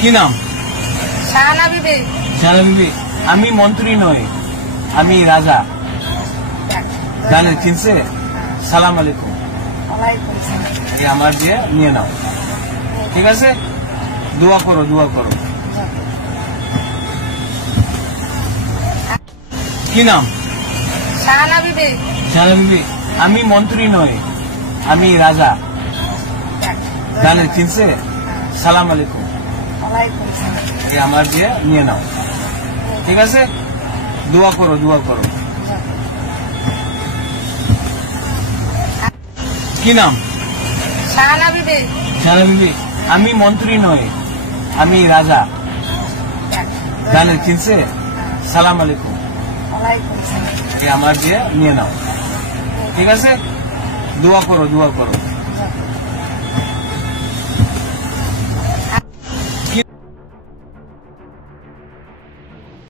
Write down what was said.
কি নাম? শাহানা বিবি। শাহানা বিবি, আমি মন্ত্রী নই, আমি রাজা। জানেন, চিনছে? সালাম আলাইকুম। আমার দিয়ে নিয়ে নাও, ঠিক আছে? দোয়া করো, দোয়া করো। কি নাম? শাহানা বিবি। শাহানা বিবি, আমি মন্ত্রী নই, আমি রাজা। জানেন, চিনছে? সালাম আলাইকুম। আমার দিয়ে নিয়ে নাও, ঠিক আছে? দোয়া করো, দোয়া করো। কি নাম? শাহানা বিবি। শাহানা বিবি, আমি মন্ত্রী নই, আমি রাজা। জানেন, চিনছে? সালাম আলাইকুম। আমার দিয়ে নিয়ে নাও, ঠিক আছে? দোয়া করো, দোয়া করো।